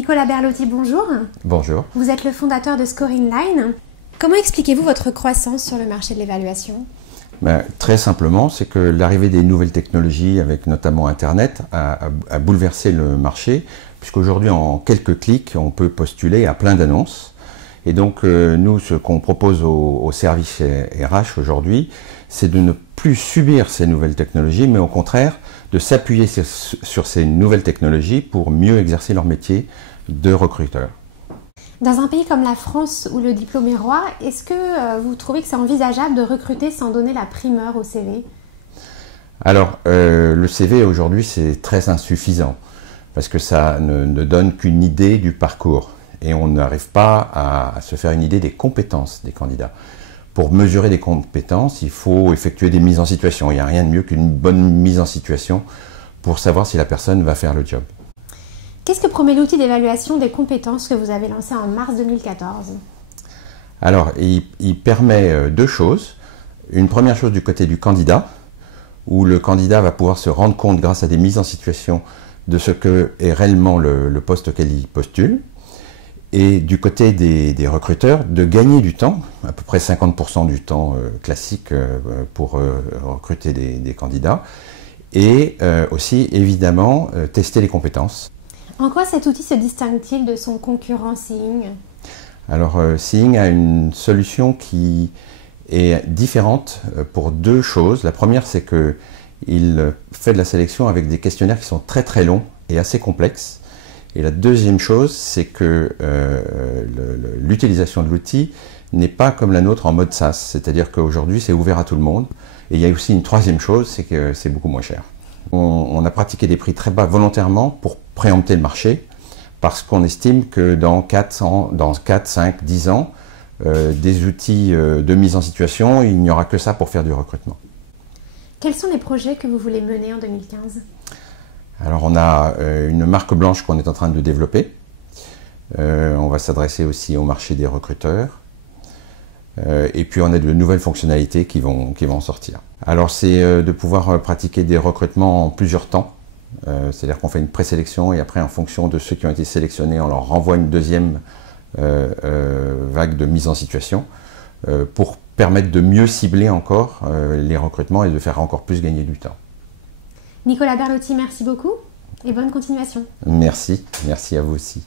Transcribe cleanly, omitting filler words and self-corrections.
Nicolas Berlotti, bonjour. Bonjour. Vous êtes le fondateur de ScoreInline. Comment expliquez-vous votre croissance sur le marché de l'évaluation ? Très simplement, c'est que l'arrivée des nouvelles technologies, avec notamment Internet, a bouleversé le marché, puisqu'aujourd'hui, en quelques clics, on peut postuler à plein d'annonces. Et donc, nous, ce qu'on propose aux services RH aujourd'hui, c'est de ne plus subir ces nouvelles technologies, mais au contraire, de s'appuyer sur ces nouvelles technologies pour mieux exercer leur métier de recruteur. Dans un pays comme la France où le diplôme est roi, est-ce que vous trouvez que c'est envisageable de recruter sans donner la primeur au CV ? Alors, le CV aujourd'hui, c'est très insuffisant parce que ça ne donne qu'une idée du parcours et on n'arrive pas à se faire une idée des compétences des candidats. Pour mesurer des compétences, il faut effectuer des mises en situation. Il n'y a rien de mieux qu'une bonne mise en situation pour savoir si la personne va faire le job. Qu'est-ce que promet l'outil d'évaluation des compétences que vous avez lancé en mars 2014 ? Alors, il permet deux choses. Une première chose du côté du candidat, où le candidat va pouvoir se rendre compte grâce à des mises en situation de ce que est réellement le poste auquel il postule. Et du côté des recruteurs, de gagner du temps, à peu près 50% du temps classique pour recruter des candidats, et aussi évidemment tester les compétences. En quoi cet outil se distingue-t-il de son concurrent Seeing ? Alors Seeing a une solution qui est différente pour deux choses. La première, c'est qu'il fait de la sélection avec des questionnaires qui sont très très longs et assez complexes. Et la deuxième chose, c'est que l'utilisation de l'outil n'est pas comme la nôtre en mode SaaS, c'est-à-dire qu'aujourd'hui c'est ouvert à tout le monde. Et il y a aussi une troisième chose, c'est que c'est beaucoup moins cher. On a pratiqué des prix très bas volontairement pour préempter le marché, parce qu'on estime que dans 4, 5, 10 ans, des outils de mise en situation, il n'y aura que ça pour faire du recrutement. Quels sont les projets que vous voulez mener en 2015 ? Alors on a une marque blanche qu'on est en train de développer. On va s'adresser aussi au marché des recruteurs. Et puis on a de nouvelles fonctionnalités qui vont sortir. Alors c'est de pouvoir pratiquer des recrutements en plusieurs temps. C'est-à-dire qu'on fait une présélection et après en fonction de ceux qui ont été sélectionnés, on leur renvoie une deuxième vague de mise en situation pour permettre de mieux cibler encore les recrutements et de faire encore plus gagner du temps. Nicolas Berlotti, merci beaucoup et bonne continuation. Merci à vous aussi.